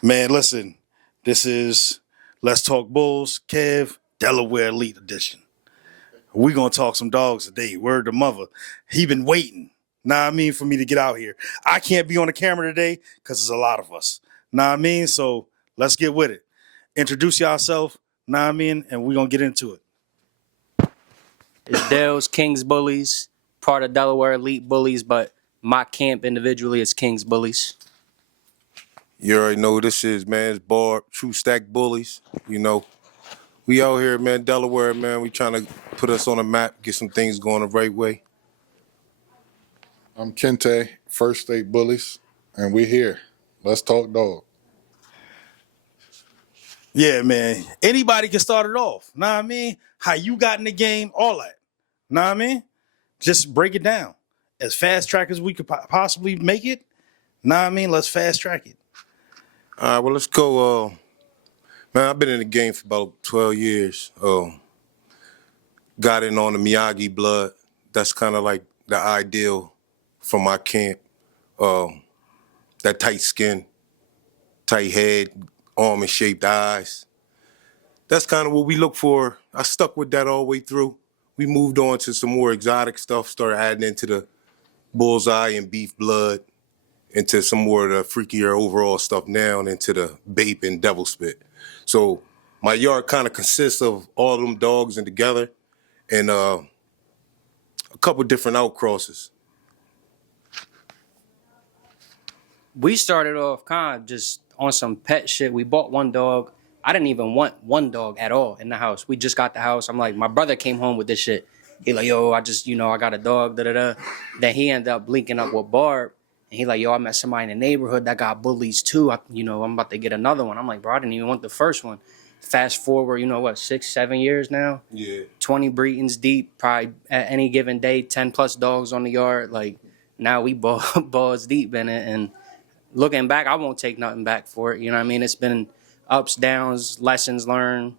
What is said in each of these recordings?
Man, listen, this is Let's Talk Bulls, Kev, Delaware Elite Edition. We gonna talk some dogs today. Word to mother. He been waiting, for me to get out here. I can't be on the camera today because there's a lot of us. So let's get with it. Introduce yourself, and we gonna get into it. It's Dale's Kings Bullies, part of Delaware Elite Bullies, but my camp individually is Kings Bullies. You already know who this is, man. It's Barb, True Stack Bullies. You know, we out here, man, Delaware, man. We trying to put us on a map, get some things going the right way. I'm Kente, First State Bullies, and we're here. Let's talk dog. Yeah, man. Anybody can start it off. How you got in the game, all that. Just break it down. As fast track as we could possibly make it. Let's fast track it. All right, well, let's go. Man, I've been in the game for about 12 years. Got in on the Miyagi blood. That's kind of like the ideal for my camp. That tight skin, tight head, almond-shaped eyes. That's kind of what we look for. I stuck with that all the way through. We moved on to some more exotic stuff, started adding into the bullseye and beef blood, into some more of the freakier overall stuff now, and into the bape and devil spit. So my yard kind of consists of all them dogs and together, and a couple different outcrosses. We started off kind of just on some pet shit. We bought one dog. I didn't even want one dog at all in the house. We just got the house. I'm like, my brother came home with this shit. He like, yo, I got a dog, da-da-da. Then he ended up linking up with Barb. And he like, yo, I met somebody in the neighborhood that got bullies too. I'm about to get another one. I'm like, bro, I didn't even want the first one. Fast forward, 6, 7 years now? Yeah. 20 breedings deep, probably at any given day, 10 plus dogs on the yard. Like, now we balls deep in it. And looking back, I won't take nothing back for it. You know what I mean? It's been ups, downs, lessons learned.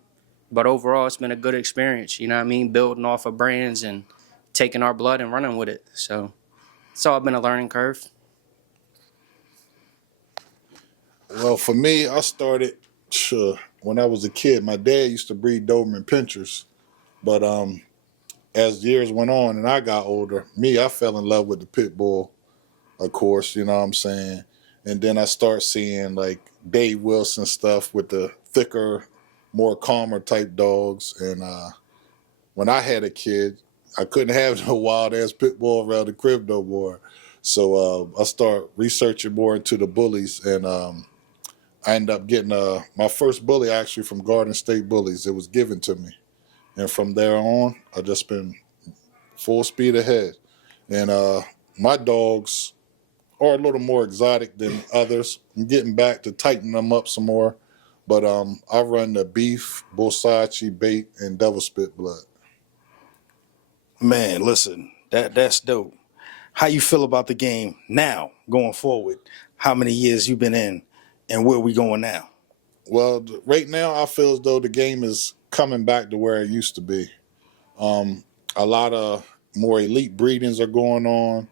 But overall, it's been a good experience. You know what I mean? Building off of brands and taking our blood and running with it. So it's all been a learning curve. Well, for me, I started when I was a kid. My dad used to breed Doberman Pinschers, but as years went on and I got older, I fell in love with the pit bull, of course, you know what I'm saying? And then I start seeing like Dave Wilson stuff with the thicker, more calmer type dogs. And when I had a kid, I couldn't have no wild ass pit bull around the crib no more. So I start researching more into the bullies, and I ended up getting my first bully actually from Garden State Bullies. It was given to me. And from there on, I just been full speed ahead. And my dogs are a little more exotic than others. I'm getting back to tighten them up some more. But I run the beef, Bolsachi, bait, and devil spit blood. Man, listen, that's dope. How you feel about the game now, going forward? How many years you been in, and where we going now? Well, right now I feel as though the game is coming back to where it used to be. A lot of more elite breedings are going on,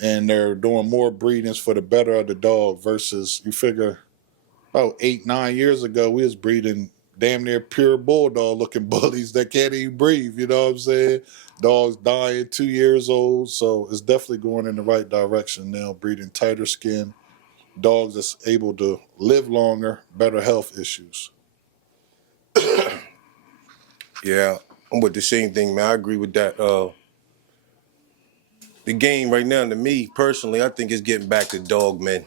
and they're doing more breedings for the better of the dog versus, you figure, 8, 9 years ago, we was breeding damn near pure bulldog looking bullies that can't even breathe, you know what I'm saying? Dogs dying 2 years old, so it's definitely going in the right direction now, breeding tighter skin, dogs that's able to live longer, better health issues. Yeah, I'm with the same thing, man. I agree with that. The game right now, to me personally, I think it's getting back to dog men.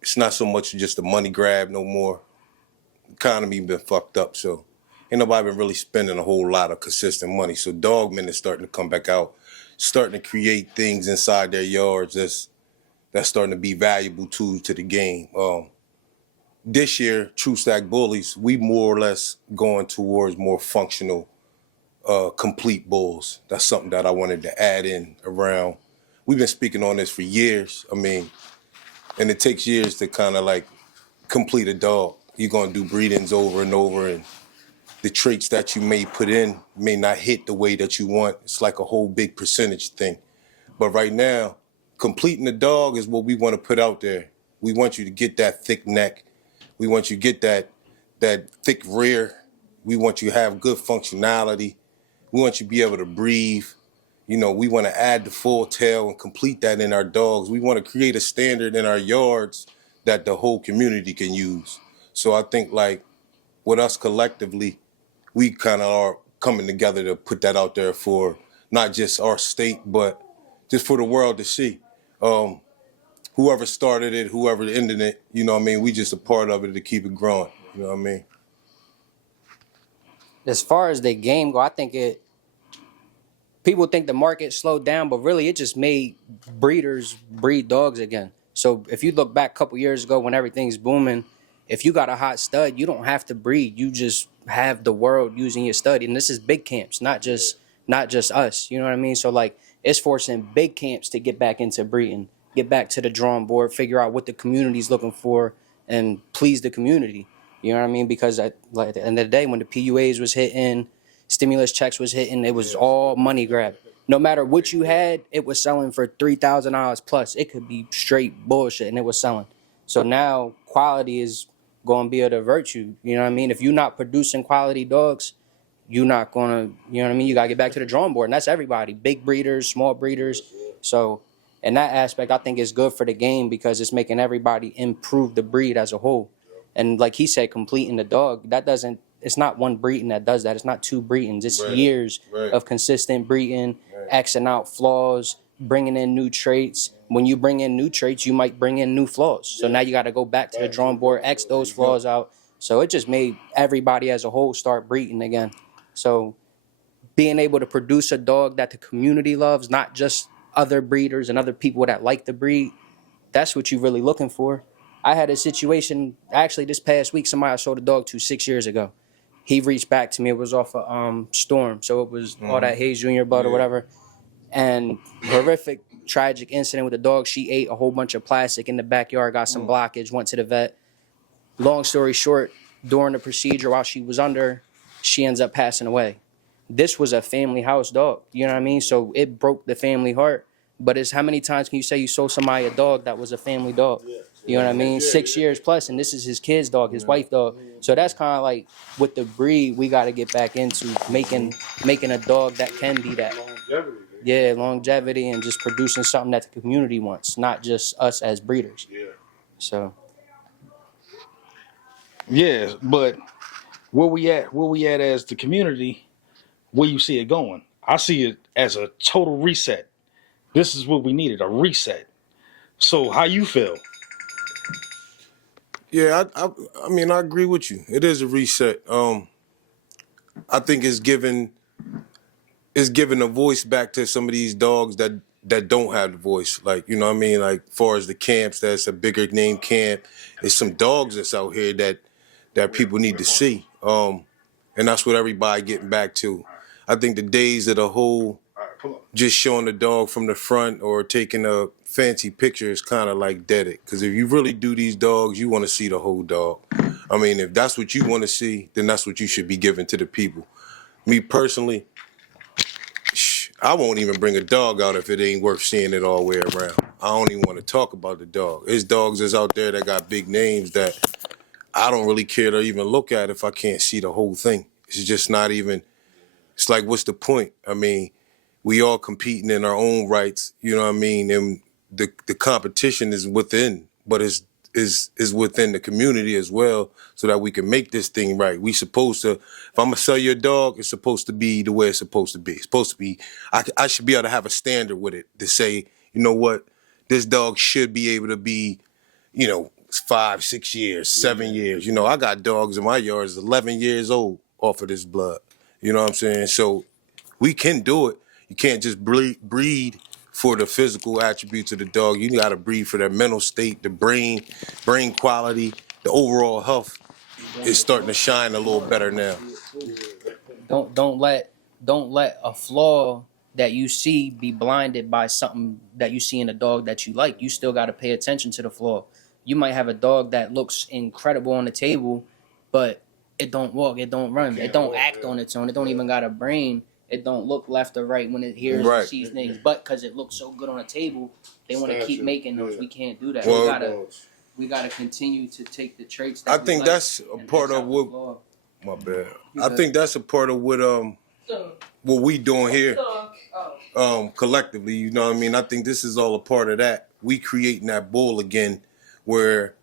It's not so much just a money grab no more. The economy been fucked up, so ain't nobody been really spending a whole lot of consistent money. So dog men is starting to come back out, starting to create things inside their yards that's starting to be valuable tools to the game. This year, True Stack Bullies, we more or less going towards more functional, complete bulls. That's something that I wanted to add in around. We've been speaking on this for years. I mean, and it takes years to kind of like complete a dog. You're going to do breedings over and over, and the traits that you may put in may not hit the way that you want. It's like a whole big percentage thing. But right now, completing the dog is what we want to put out there. We want you to get that thick neck. We want you to get that thick rear. We want you to have good functionality. We want you to be able to breathe. You know, we want to add the full tail and complete that in our dogs. We want to create a standard in our yards that the whole community can use. So I think like with us collectively, we kind of are coming together to put that out there for not just our state, but just for the world to see. Whoever started it, whoever ended it, you know what I mean? We just a part of it to keep it growing. You know what I mean? As far as the game go, I think people think the market slowed down, but really it just made breeders breed dogs again. So if you look back a couple years ago when everything's booming, if you got a hot stud, you don't have to breed. You just have the world using your stud. And this is big camps, not just us. You know what I mean? So like it's forcing big camps to get back into breeding, get back to the drawing board, figure out what the community's looking for and please the community. You know what I mean? Because at the end of the day, when the PUAs was hitting, stimulus checks was hitting, it was all money grab. No matter what you had, it was selling for $3,000 plus. It could be straight bullshit, and it was selling. So now quality is going to be a virtue. You know what I mean? If you're not producing quality dogs, you're not going to, you know what I mean? You got to get back to the drawing board, and that's everybody, big breeders, small breeders. So in that aspect, I think it's good for the game because it's making everybody improve the breed as a whole. And like he said, completing the dog, it's not one breeding that does that. It's not two breedings. It's years of consistent breeding, Xing out flaws, bringing in new traits. When you bring in new traits, you might bring in new flaws. So now you got to go back to the drawing board, X those flaws out. So it just made everybody as a whole start breeding again. So being able to produce a dog that the community loves, not just other breeders and other people that like the breed, that's what you're really looking for. I had a situation, actually this past week, somebody I sold a dog to 6 years ago. He reached back to me. It was off a storm. So it was all that Hayes Jr. blood or whatever. And horrific, tragic incident with the dog. She ate a whole bunch of plastic in the backyard, got some blockage, went to the vet. Long story short, during the procedure while she was under, she ends up passing away. This was a family house dog. You know what I mean? So it broke the family heart. But it's how many times can you say you sold somebody a dog that was a family dog? You know what I mean? 6 years plus, and this is his kid's dog, his wife dog. So that's kind of like with the breed, we got to get back into making a dog that can be that. Yeah, longevity and just producing something that the community wants, not just us as breeders. So. Yeah, but where we at as the community, where you see it going? I see it as a total reset. This is what we needed, a reset. So how you feel? Yeah, I mean, I agree with you. It is a reset. I think it's giving a voice back to some of these dogs that don't have the voice. Like, you know what I mean? Like, as far as the camps, that's a bigger name camp. There's some dogs that's out here that people need to see. And that's what everybody getting back to. I think the days of the whole just showing the dog from the front or taking a fancy picture is kind of like dead it. Because if you really do these dogs, you want to see the whole dog. I mean, if that's what you want to see, then that's what you should be giving to the people. Me personally, I won't even bring a dog out if it ain't worth seeing it all the way around. I don't even want to talk about the dog. There's dogs that's out there that got big names that I don't really care to even look at if I can't see the whole thing. It's just not even, it's like, what's the point? I mean, we all competing in our own rights, you know what I mean? And the competition is within, but is within the community as well, so that we can make this thing right. We supposed to, if I'm gonna sell your dog, it's supposed to be the way it's supposed to be. It's supposed to be, I should be able to have a standard with it to say, you know what, this dog should be able to be, 5, 6 years, 7 years. You know, I got dogs in my yard that's 11 years old off of this blood. You know what I'm saying? So we can do it. You can't just breed for the physical attributes of the dog. You got to breed for their mental state, the brain quality, the overall health is starting to shine a little better now. Don't let a flaw that you see be blinded by something that you see in a dog that you like. You still got to pay attention to the flaw. You might have a dog that looks incredible on the table, but it don't walk, it don't run, it don't act on its own, it don't even got a brain. It don't look left or right when it hears and sees things. But because it looks so good on the table, they want to keep making those. We can't do that. we gotta continue to take the traits that I we think like that's a and part X of out the what. flaw. My bad. You I good. think that's a part of what we doing here, collectively. You know what I mean? I think this is all a part of that. We creating that bull again, where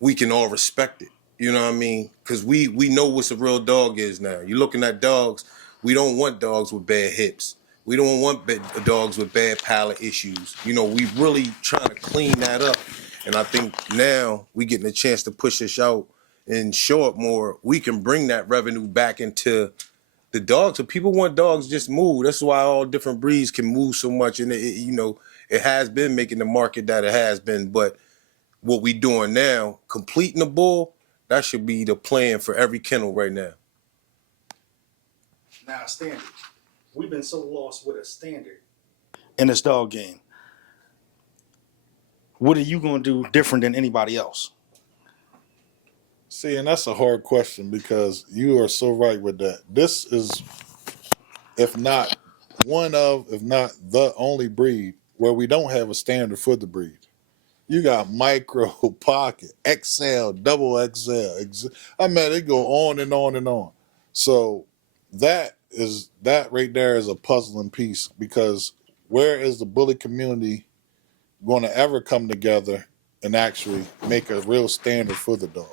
we can all respect it. You know what I mean? Because we know what's a real dog is now. You're looking at dogs. We don't want dogs with bad hips. We don't want dogs with bad palate issues. You know, we really trying to clean that up. And I think now we getting a chance to push this out and show it more. We can bring that revenue back into the dogs. So people want dogs just move. That's why all different breeds can move so much. And it has been making the market that it has been. But what we doing now, completing the bull, that should be the plan for every kennel right now. Now, standard. We've been so lost with a standard in this dog game. What are you going to do different than anybody else? See, and that's a hard question because you are so right with that. This is, if not if not the only breed where we don't have a standard for the breed. You got micro, pocket, XL, double XL. I mean, they go on and on and on. So that right there is a puzzling piece because where is the bully community going to ever come together and actually make a real standard for the dog?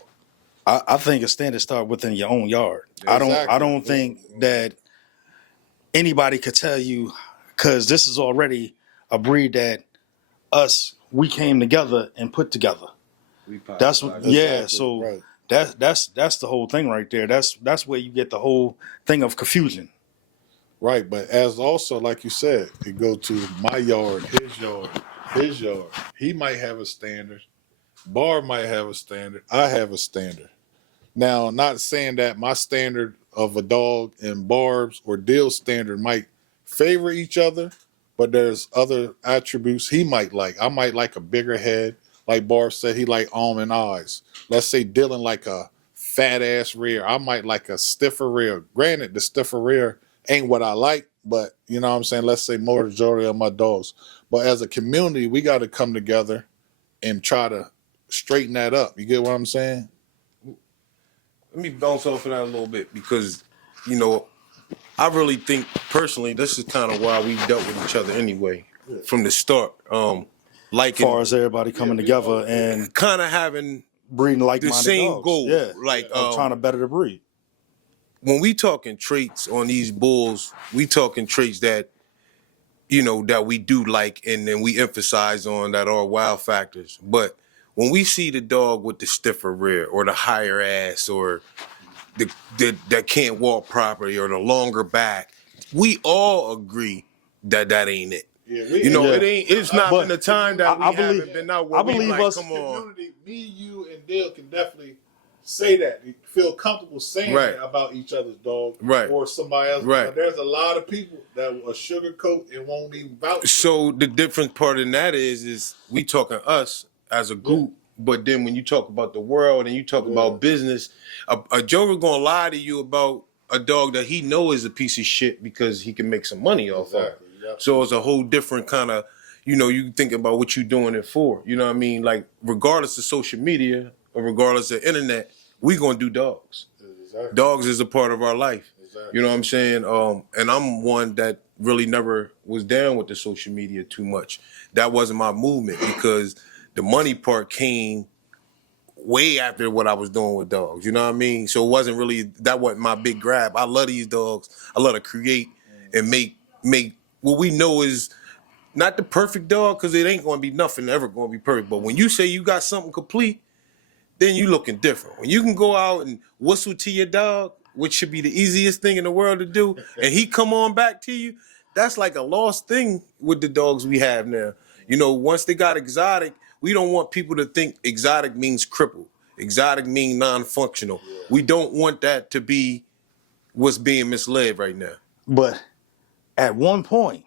I think a standard start within your own yard. Exactly. I don't think that anybody could tell you, because this is already a breed that we came together and put together. That's what, yeah. So right. that's the whole thing right there. That's where you get the whole thing of confusion. Right, but as also, like you said, it go to my yard, his yard. He might have a standard. Barb might have a standard. I have a standard. Now, not saying that my standard of a dog and Barb's or Dill's standard might favor each other, but there's other attributes he might like. I might like a bigger head. Like Barb said, he like almond eyes. Let's say Dylan like a fat ass rear. I might like a stiffer rear. Granted, the stiffer rear ain't what I like, but you know what I'm saying? Let's say majority of my dogs. But as a community, we got to come together and try to straighten that up. You get what I'm saying? Let me bounce off of that a little bit because, I really think personally this is kind of why we dealt with each other anyway from the start. As far as everybody coming together and kind of having breeding like-minded the same dogs. goal, Yeah, like of trying to better the breed. When we talking traits on these bulls, we talking traits that that we do like, and then we emphasize on that are wow factors. But when we see the dog with the stiffer rear or the higher ass or that can't walk properly or the longer back, we all agree that ain't it. Yeah, it ain't. It's not been the time that we haven't been out where I believe us. Come on. Community, me, you, and Dale can definitely say that. Feel comfortable saying that about each other's dog or somebody else. Right. But there's a lot of people that will sugarcoat and won't even vouch. So the different part in that is we talking us as a group, but then when you talk about the world and you talk about business, a joker gonna lie to you about a dog that he know is a piece of shit because he can make some money off of it. Yep. So it's a whole different kind of, you think about what you doing it for. You know what I mean? Like regardless of social media or regardless of internet, we gonna do dogs. Exactly. Dogs is a part of our life. Exactly. You know what I'm saying? And I'm one that really never was down with the social media too much. That wasn't my movement because the money part came way after what I was doing with dogs. You know what I mean? So that wasn't my big grab. I love these dogs. I love to create and make what we know is not the perfect dog because it ain't going to be nothing ever going to be perfect. But when you say you got something complete, then you looking different. When you can go out and whistle to your dog, which should be the easiest thing in the world to do, and he come on back to you, that's like a lost thing with the dogs we have now. Once they got exotic, we don't want people to think exotic means crippled. Exotic means non-functional. Yeah. We don't want that to be what's being misled right now. But at one point,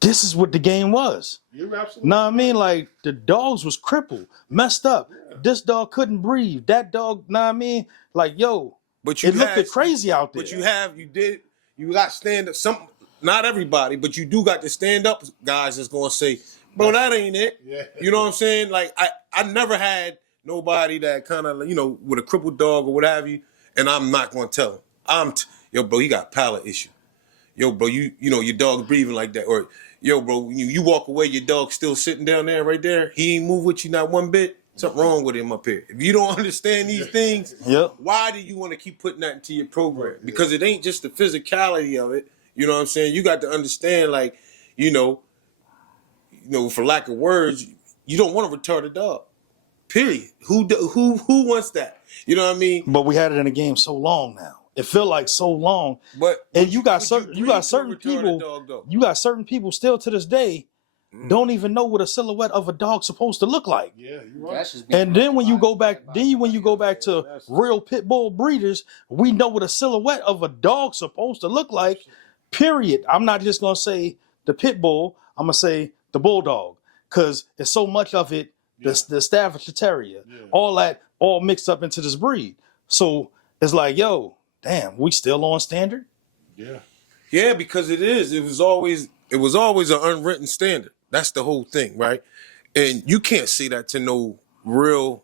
this is what the game was. You're absolutely know what I mean? Like the dogs was crippled, messed up. Yeah. This dog couldn't breathe. That dog, know what I mean? Like, but it looked crazy out there. But you got stand up. Not everybody, but you do got to stand up guys that's gonna say, bro, that ain't it. Yeah. You know what I'm saying? Like I never had nobody that kind of with a crippled dog or what have you, and I'm not gonna tell him. Yo, bro, you got palate issue. Yo, bro, you know your dog breathing like that, or yo, bro, you walk away, your dog's still sitting down there right there. He ain't move with you not one bit. Something wrong with him up here. If you don't understand these things, why do you want to keep putting that into your program? Because it ain't just the physicality of it. You know what I'm saying? You got to understand, like, for lack of words, you don't want a retarded dog. Period. Who wants that? You know what I mean? But we had it in the game so long now. It felt like so long. But and you got certain people. Dog, you got certain people still to this day don't even know what a silhouette of a dog's supposed to look like. Yeah, you're right. And then when you go back, to real pit bull breeders, we know what a silhouette of a dog's supposed to look like. Period. I'm not just gonna say the pit bull. I'm gonna say the bulldog, because there's so much of it. The Staffordshire Terrier, all mixed up into this breed. So it's like, yo, damn, we still on standard? Yeah. Yeah, because it is. It was always an unwritten standard. That's the whole thing, right? And you can't say that to no real,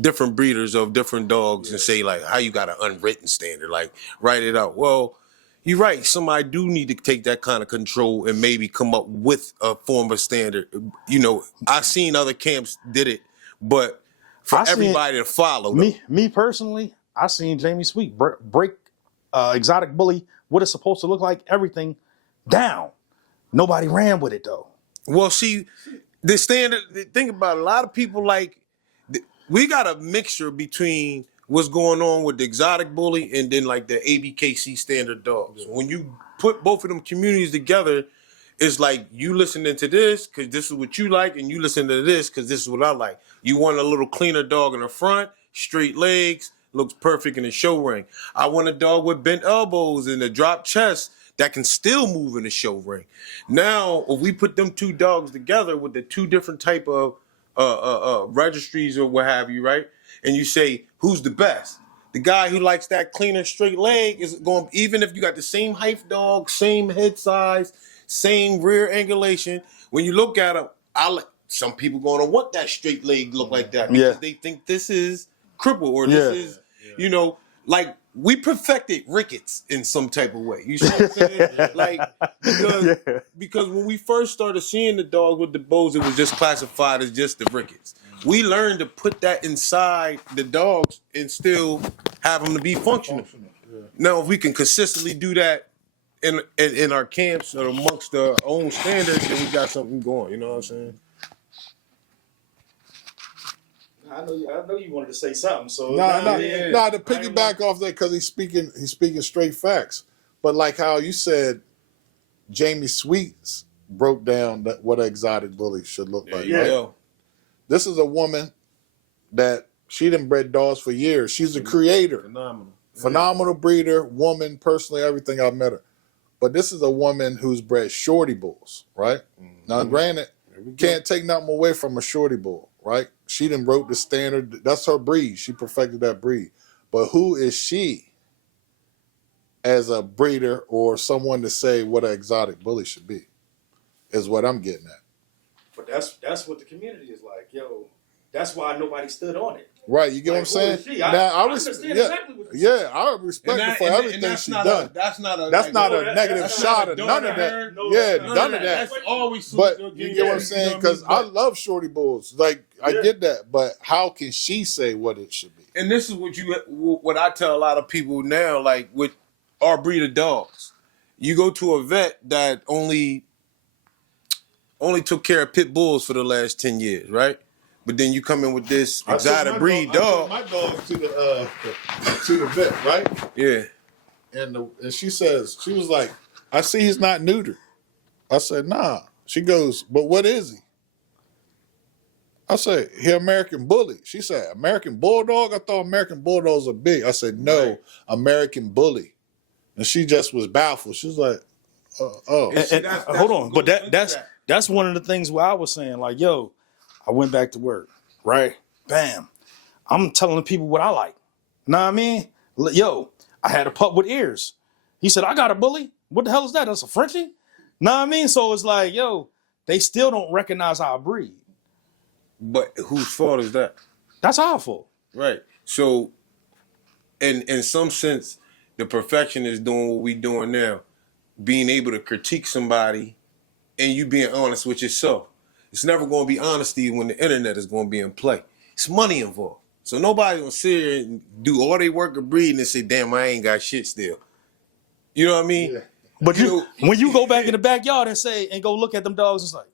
different breeders of different dogs and say, like, how you got an unwritten standard, like, write it out. Well, you're right. Somebody do need to take that kind of control and maybe come up with a form of standard. I've seen other camps did it, but for everybody to follow. Me personally, I seen Jamie Sweet break Exotic Bully, what it's supposed to look like, everything down. Nobody ran with it, though. Well, see, the standard, think about it, a lot of people, like, we got a mixture between what's going on with the Exotic Bully and then, like, the ABKC standard dogs. When you put both of them communities together, it's like you listening to this because this is what you like, and you listen to this because this is what I like. You want a little cleaner dog in the front, straight legs, looks perfect in the show ring. I want a dog with bent elbows and a drop chest that can still move in the show ring. Now, if we put them two dogs together with the two different type of registries or what have you, right? And you say, who's the best? The guy who likes that cleaner straight leg is going, even if you got the same height dog, same head size, same rear angulation, when you look at them, some people going to want that straight leg look like that because they think this is cripple or this is, like, we perfected rickets in some type of way. You see what I'm saying? Like, because when we first started seeing the dogs with the bows, it was just classified as just the rickets. We learned to put that inside the dogs and still have them to be functional. Now, if we can consistently do that in our camps or amongst our own standards, then we got something going. You know what I'm saying? I know you wanted to say something. So to piggyback off that, because he's speaking straight facts. But like how you said, Jamie Sweets broke down what an exotic bully should look like. Right? This is a woman that she done bred dogs for years. She's a creator, phenomenal breeder, woman, personally, everything. I've met her. But this is a woman who's bred shorty bulls, right? Now, granted, can't take nothing away from a shorty bull, right? She done wrote the standard. That's her breed. She perfected that breed. But who is she as a breeder or someone to say what an exotic bully should be is what I'm getting at. But that's what the community is like. Yo, that's why nobody stood on it. Right, you get what I'm saying? I understand exactly what you're saying. I respect her for everything she's done. That's not a negative shot or none of that. None of that. That's always. But you get what I'm saying? Because I love shorty bulls. Like, I get that. But how can she say what it should be? And this is what I tell a lot of people now, like with our breed of dogs. You go to a vet that only took care of pit bulls for the last 10 years, right? But then you come in with this exotic breed dog. I took my dog to the vet, right? Yeah. And she says, she was like, I see he's not neutered. I said, nah. She goes, but what is he? I said, he American Bully. She said, American Bulldog? I thought American Bulldogs are big. I said, no, right. American Bully. And she just was baffled. She was like, oh. And hold on. But that's one of the things where I was saying, like, yo, I went back to work, right? Bam. I'm telling people what I like. Know what I mean? Yo, I had a pup with ears. He said, I got a bully. What the hell is that? That's a Frenchie? Know what I mean? So it's like, yo, they still don't recognize our breed. But whose fault is that? That's our fault. Right. So, in some sense, the perfection is doing what we doing now, being able to critique somebody, and you being honest with yourself. It's never going to be honesty when the internet is going to be in play. It's money involved. So nobody's going to sit here and do all their work of breeding and say, damn, I ain't got shit still. You know what I mean? Yeah. But when you go back in the backyard and go look at them dogs, it's like,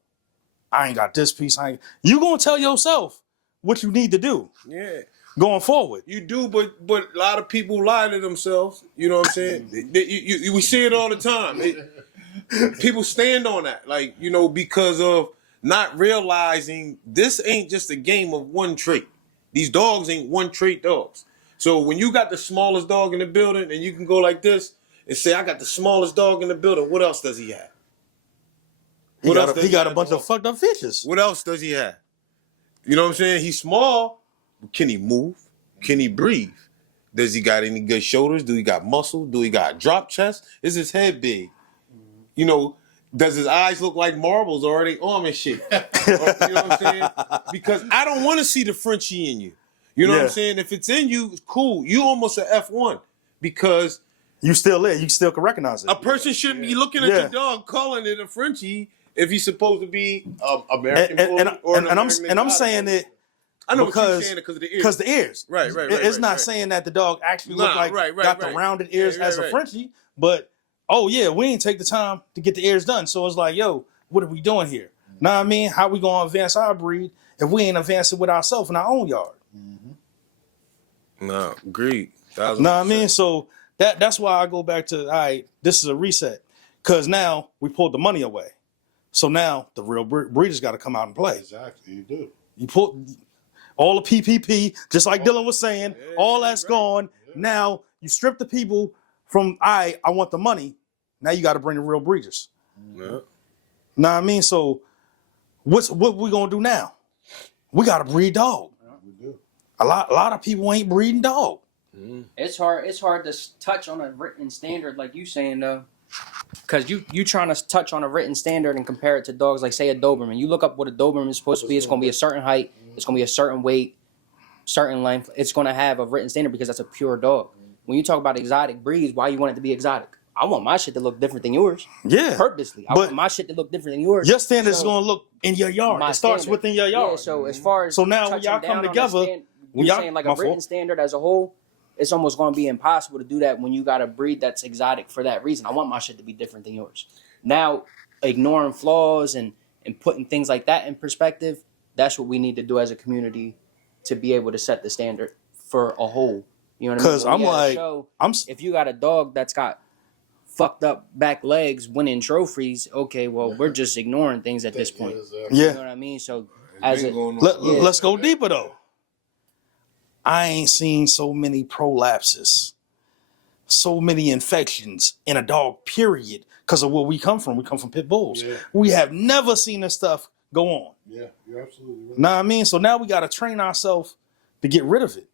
I ain't got this piece. You gonna tell yourself what you need to do. Yeah. Going forward. You do, but a lot of people lie to themselves. You know what I'm saying? We see it all the time. People stand on that, like, you know, because of not realizing this ain't just a game of one trait. These dogs ain't one trait dogs. So when you got the smallest dog in the building and you can go like this and say, I got the smallest dog in the building, what else does he have? He got a bunch of fucked up fishes. What else does he have? You know what I'm saying? He's small. Can he move? Can he breathe? Does he got any good shoulders? Do he got muscle? Do he got a drop chest? Is his head big? You know, does his eyes look like marbles or are they almond shaped? You know what I'm saying? Because I don't want to see the Frenchie in you. You know what I'm saying? If it's in you, it's cool. You almost an F1 because you still there. You still can recognize it. A person shouldn't be looking at your dog calling it a Frenchie if he's supposed to be American and I'm saying it. I know because, what you're saying because of the ears. Because the ears. Right. It's not saying that the dog actually look like got the rounded ears as a Frenchie, but we ain't take the time to get the ears done. So it's like, yo, what are we doing here? Know what I mean? How we gonna advance our breed if we ain't advancing with ourselves in our own yard? Mm-hmm. No, agreed. Know what I mean? So that's why I go back to, all right, this is a reset. Because now we pulled the money away. So now the real breeders got to come out and play. Exactly, you do. You put all the PPP, just like Dylan was saying, all that's gone. Yeah. Now you strip the people from, I want the money. Now you got to bring the real breeders. Yeah. Know what I mean? So what we going to do now? We got to breed dog. Yeah, we do. A lot of people ain't breeding dog. Mm. It's hard to touch on a written standard like you saying though. Because you trying to touch on a written standard and compare it to dogs like, say, a Doberman. You look up what a Doberman is supposed to be. It's going to be a certain height. It's going to be a certain weight, certain length. It's going to have a written standard because that's a pure dog. When you talk about exotic breeds, why you want it to be exotic? I want my shit to look different than yours. Yeah. Purposely. I want my shit to look different than yours. Your standard is going to look in your yard. It starts within your yard. Yeah, so as far as... So now when y'all come together... You're saying like a written standard as a whole... It's almost going to be impossible to do that when you got a breed that's exotic for that reason. I want my shit to be different than yours. Now, ignoring flaws and putting things like that in perspective, that's what we need to do as a community to be able to set the standard for a whole. You know what I mean? Because if you got a dog that's got fucked up back legs winning trophies, okay, well, we're just ignoring things at this point. Yeah. You know what I mean? So, let's go deeper, though. I ain't seen so many prolapses, so many infections in a dog, period, because of where we come from. We come from pit bulls. Yeah. We have never seen this stuff go on. Yeah, you're absolutely right. Know what I mean? So now we got to train ourselves to get rid of it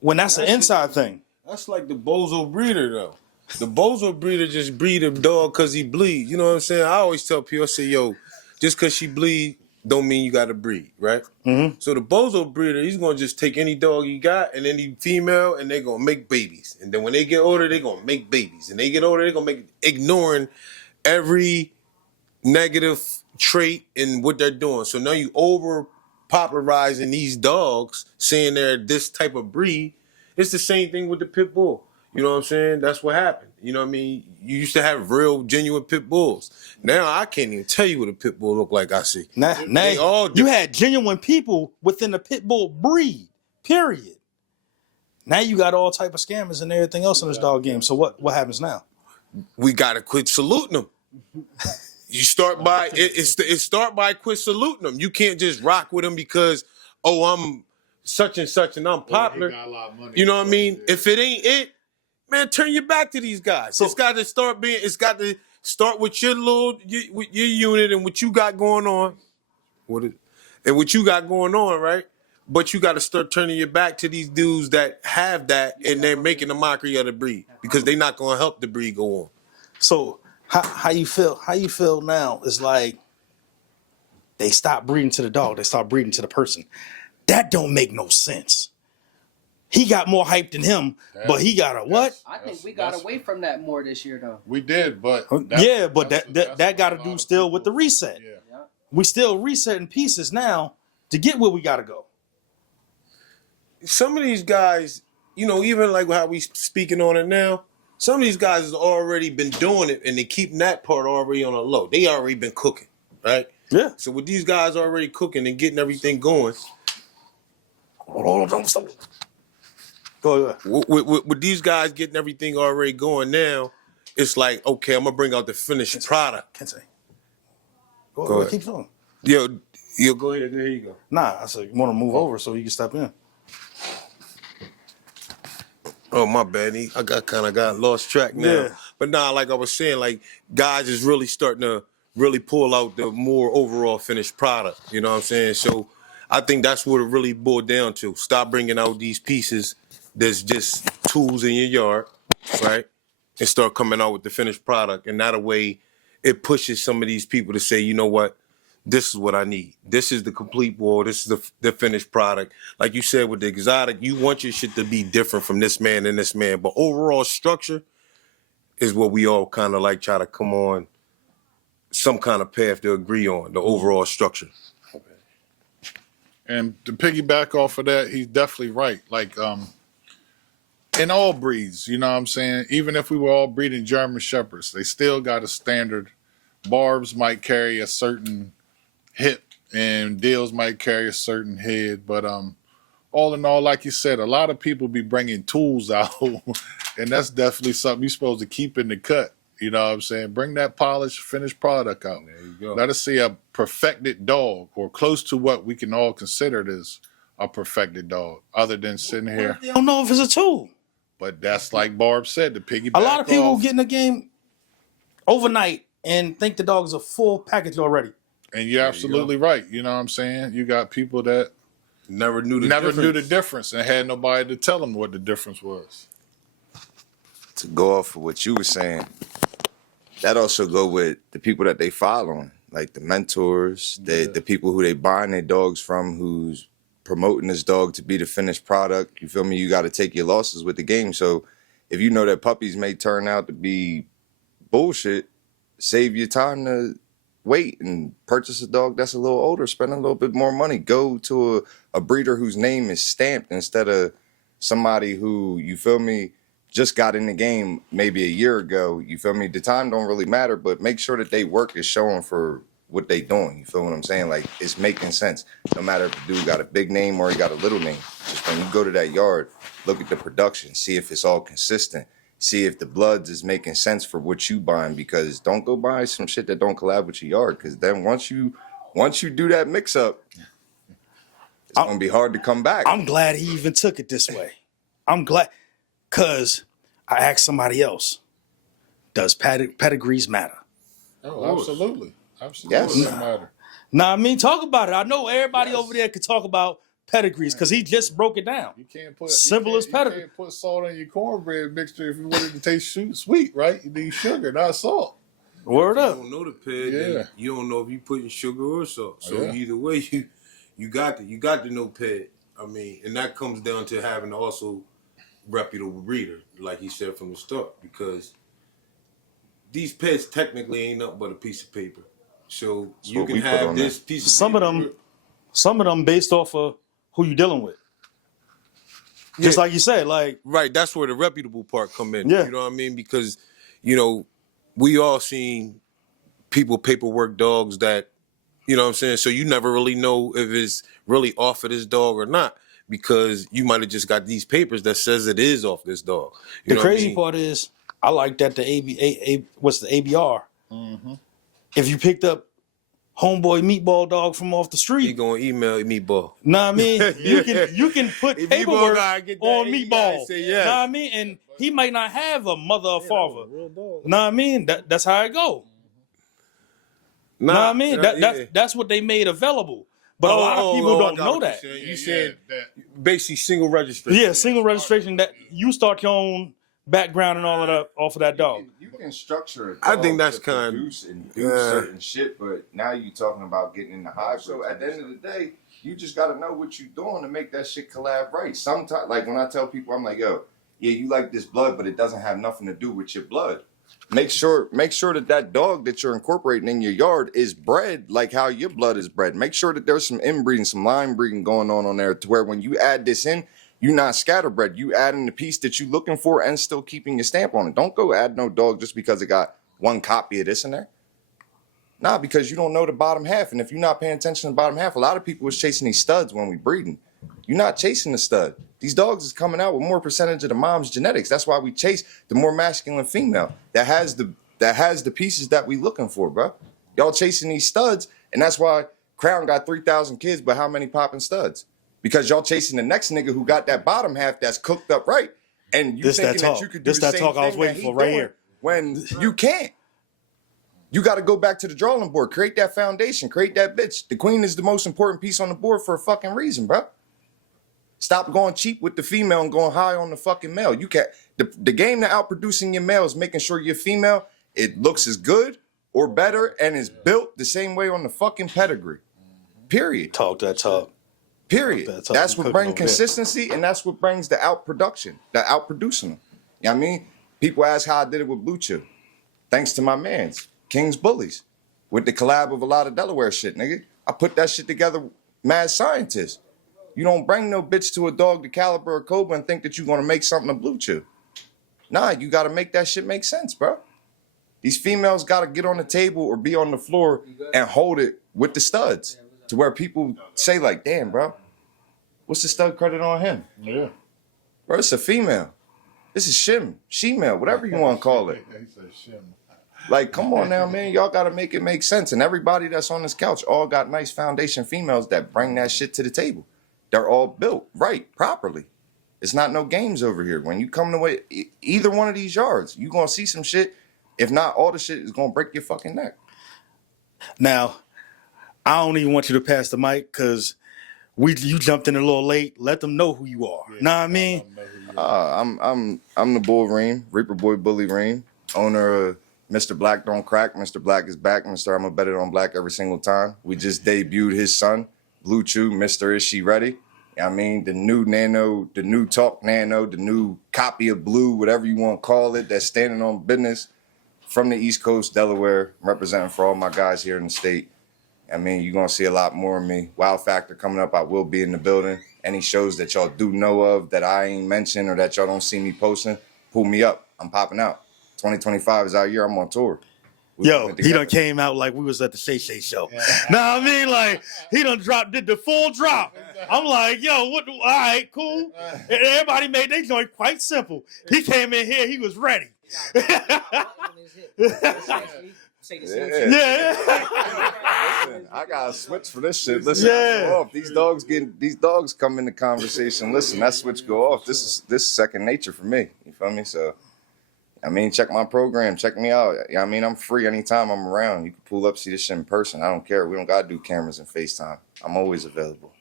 when that's an inside thing. That's like the bozo breeder, though. The bozo breeder just breed a dog because he bleed. You know what I'm saying? I always tell people, I say, yo, just because she bleed, don't mean you got to breed, right? Mm-hmm. So the bozo breeder, he's going to just take any dog he got and any female, and they're going to make babies. And then when they get older, they're going to make babies. And they get older, they're going to make, ignoring every negative trait in what they're doing. So now you over popularizing these dogs, saying they're this type of breed. It's the same thing with the pit bull. You know what I'm saying? That's what happened. You know what I mean? You used to have real, genuine pit bulls. Now I can't even tell you what a pit bull look like. I see. Now you had genuine people within the pit bull breed. Period. Now you got all type of scammers and everything else in this dog game. So what happens now? We gotta quit saluting them. You start by start by quit saluting them. You can't just rock with them because I'm such and such and I'm popular. Got a lot of money, you know what I mean? Yeah. If it ain't it. Man, turn your back to these guys. So, it's got to start with your with your unit and what you got going on. What you got going on, right? But you got to start turning your back to these dudes that have that and they're making a mockery of the breed because they're not going to help the breed go on. So How you feel? How you feel now? It's like they stop breeding to the dog. They start breeding to the person. That don't make no sense. He got more hype than him, but he got a what? I think we got away from that more this year, though. We did, but Yeah, but that got to a do lot still of with the people- reset. Yeah. We still resetting pieces now to get where we got to go. Some of these guys, you know, even like how we speaking on it now, some of these guys has already been doing it and they keeping that part already on a low. They already been cooking, right? Yeah. So with these guys already cooking and getting everything going, Hold on, don't stop. Go ahead. with these guys getting everything already going now, it's like, okay, I'm gonna bring out the finished product. Can't say. Go Go ahead. ahead. Keep going. Yo, go ahead. There you go. Nah, I said you want to move over so you can step in. Oh, my bad. I got lost track now. Yeah. But nah, like I was saying, like guys is really starting to really pull out the more overall finished product. You know what I'm saying? So I think that's what it really boiled down to. Stop bringing out these pieces that's just tools in your yard, right? And start coming out with the finished product. And that way it pushes some of these people to say, you know what? This is what I need. This is the complete wall. This is the finished product. Like you said with the exotic, you want your shit to be different from this man and this man. But overall structure is what we all kind of like try to come on some kind of path to agree on, the overall structure. And to piggyback off of that, he's definitely right. Like, in all breeds, you know what I'm saying? Even if we were all breeding German Shepherds, they still got a standard. Barbs might carry a certain hip and Deals might carry a certain head. But all in all, like you said, a lot of people be bringing tools out. And that's definitely something you're supposed to keep in the cut. You know what I'm saying? Bring that polished, finished product out. There you go. Let us see a perfected dog or close to what we can all consider as a perfected dog, other than sitting here. They don't know if it's a tool. But that's like Barb said, the piggyback. A lot of people off, get in the game overnight and think the dog's a full package already. and you're absolutely right. You know what I'm saying? You got people that Never knew the difference and had nobody to tell them what the difference was. To go off of what you were saying, that also go with the people that they following, like the mentors, the people who they buying their dogs from, who's promoting this dog to be the finished product. You feel me? You got to take your losses with the game. So if you know that puppies may turn out to be bullshit, save your time to wait and purchase a dog that's a little older, spend a little bit more money. Go to a breeder whose name is stamped instead of somebody who, you feel me, just got in the game maybe a year ago. You feel me? The time don't really matter, but make sure that they work is showing for what they doing. You feel what I'm saying? Like, it's making sense. No matter if the dude got a big name or he got a little name. Just when you go to that yard, look at the production, see if it's all consistent. See if the bloods is making sense for what you buying, because don't go buy some shit that don't collab with your yard, because then once you do that mix up, it's gonna be hard to come back. I'm glad he even took it this way. I'm glad, because I asked somebody else, does pedigrees matter? Oh, absolutely. Absolutely. Yes. Doesn't matter. Nah, I mean, talk about it. I know everybody over there could talk about pedigrees because he just broke it down. You can't put Simple as pedigree. You can't put salt in your cornbread mixture if you want it to taste sweet, right? You need sugar, not salt. Word You up. don't know the pig, Yeah. then you don't know if you putting sugar or salt. So Yeah. either way, you got to know pet. I mean, and that comes down to having also reputable breeder, like he said from the start, because these pets technically ain't nothing but a piece of paper. So you what can we put have on this piece of Some of paper. Some of them based off of who you dealing with. Just Yeah. like you said, like, Right, that's where the reputable part come in. Yeah. You know what I mean? Because, you know, we all seen people paperwork dogs that, you know what I'm saying? So you never really know if it's really off of this dog or not, because you might have just got these papers that says it is off this dog. You the know what I crazy mean? part is, I like that the what's the ABR? If you picked up homeboy meatball dog from off the He street, gonna email meatball. know what I mean? You can put If Meatball paperwork gotta get that, on he gotta meatball. say yes. Know what I mean? And he might not have a mother or father. Real dog. Know what I mean? That's how it go. Nah, Know what I mean? yeah. That's what they made available. But a lot of people I don't got know what that. you're saying. You Yeah, said that. basically single registration. Yeah, single registration that you start your own background and all of that off of that dog. You can structure a I dog think that's to kind- produce and do certain shit, but now you talking about getting in the high. So at the end of the day, you just got to know what you're doing to make that shit collab right. Sometimes, like when I tell people, I'm like, yo, yeah, you like this blood, but it doesn't have nothing to do with your blood. Make sure that dog that you're incorporating in your yard is bred like how your blood is bred. Make sure that there's some inbreeding, some line breeding going on there to where when you add this in, you're not scatterbred. You add in the piece that you're looking for and still keeping your stamp on it. Don't go add no dog just because it got one copy of this in there. Nah, because you don't know the bottom half. And if you're not paying attention to the bottom half, a lot of people is chasing these studs when we breeding. You're not chasing the stud. These dogs is coming out with more percentage of the mom's genetics. That's why we chase the more masculine female that has the pieces that we looking for, bro. Y'all chasing these studs, and that's why Crown got 3,000 kids, but how many popping studs? Because y'all chasing the next nigga who got that bottom half that's cooked up right, and you thinking that you could do the same I was thing waiting that he for right doing here. when you can't. You got to go back to the drawing board, create that foundation, create that bitch. The queen is the most important piece on the board for a fucking reason, bro. Stop going cheap with the female and going high on the fucking male. You can't. The game that outproducing your male is making sure your female, it looks as good or better and is built the same way on the fucking pedigree. Period. Talk that talk. Period. Talk that talk. That's You what cooking brings over there. consistency, and that's what brings the outproduction, the outproducing them. You know what I mean? People ask how I did it with Blue Chew. Thanks to my mans, King's Bullies, with the collab of a lot of Delaware shit, nigga. I put that shit together, mad scientist. You don't bring no bitch to a dog the caliber of Cobra and think that you're gonna make something a Blue Chew. Nah, you gotta make that shit make sense, bro. These females gotta get on the table or be on the floor and hold it with the studs to where people say like, damn, bro, what's the stud credit on him? Yeah. Bro, it's a female. This is she-male, whatever you want to call it. He said shim. Like, come on now, man. Y'all got to make it make sense. And everybody that's on this couch all got nice foundation females that bring that shit to the table. They're all built right, properly. It's not no games over here. When you come to either one of these yards, you going to see some shit. If not, all the shit is going to break your fucking neck. Now, I don't even want you to pass the mic because you jumped in a little late. Let them know who you are. Know what I mean? I'm the Bull Ream, Reaper Boy Bully Ream, owner of Mr. Black Don't Crack. Mr. Black is back. Mr. I'm a bet it on black every single time. We just debuted his son, Blue Chew, Mr. Is She Ready? I mean, the new Nano, the new Talk Nano, the new copy of Blue, whatever you want to call it, that's standing on business from the East Coast, Delaware, representing for all my guys here in the state. I mean, you're going to see a lot more of me. Wild Factor coming up, I will be in the building. Any shows that y'all do know of that I ain't mentioned or that y'all don't see me posting, pull me up. I'm popping out. 2025 is our year. I'm on tour. Yo, he done came out like we was at the Shay Shay show. Nah, I mean, like, he done did the full drop. I'm like, yo, what? All right, cool. And everybody made their joint quite simple. He came in here, he was ready. Yeah. Listen, I got a switch for this shit. Listen, go off. These dogs come in the conversation. Listen, that switch go off. This is second nature for me. You feel me? So, I mean, check my program. Check me out. I mean, I'm free anytime I'm around. You can pull up, see this shit in person. I don't care. We don't got to do cameras and FaceTime. I'm always available.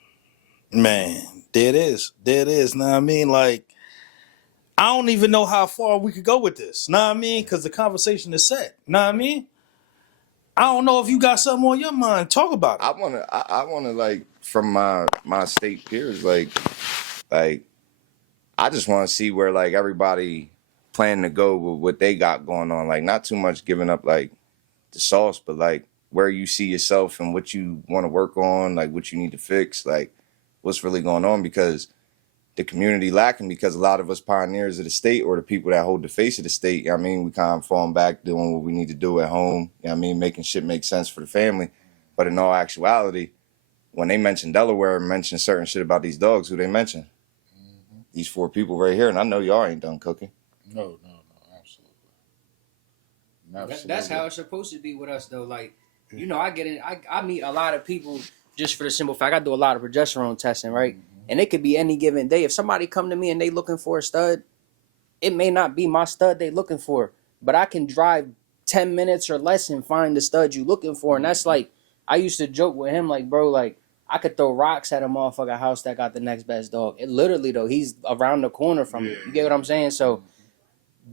Man, there it is. There it is. Know what I mean? Like, I don't even know how far we could go with this. Know what I mean? Because the conversation is set. Know what I mean? I don't know if you got something on your mind. Talk about it. I wanna like from my state peers, like I just want to see where like everybody planning to go with what they got going on. Like not too much giving up like the sauce, but like where you see yourself and what you want to work on, like what you need to fix, like what's really going on, because the community lacking, because a lot of us pioneers of the state or the people that hold the face of the state, I mean, we kind of falling back doing what we need to do at home. I mean, making shit make sense for the family. But in all actuality, when they mention Delaware and mention certain shit about these dogs, who they mention? Mm-hmm. These 4 people right here, and I know y'all ain't done cooking. No, absolutely. That's how it's supposed to be with us, though. Like, you know, I meet a lot of people just for the simple fact I do a lot of progesterone testing, right? Mm-hmm. And it could be any given day. If somebody come to me and they looking for a stud, it may not be my stud they looking for, but I can drive 10 minutes or less and find the stud you looking for. And that's like, I used to joke with him, like, bro, like, I could throw rocks at a motherfucker house that got the next best dog. It literally, though, he's around the corner from me. You get what I'm saying? So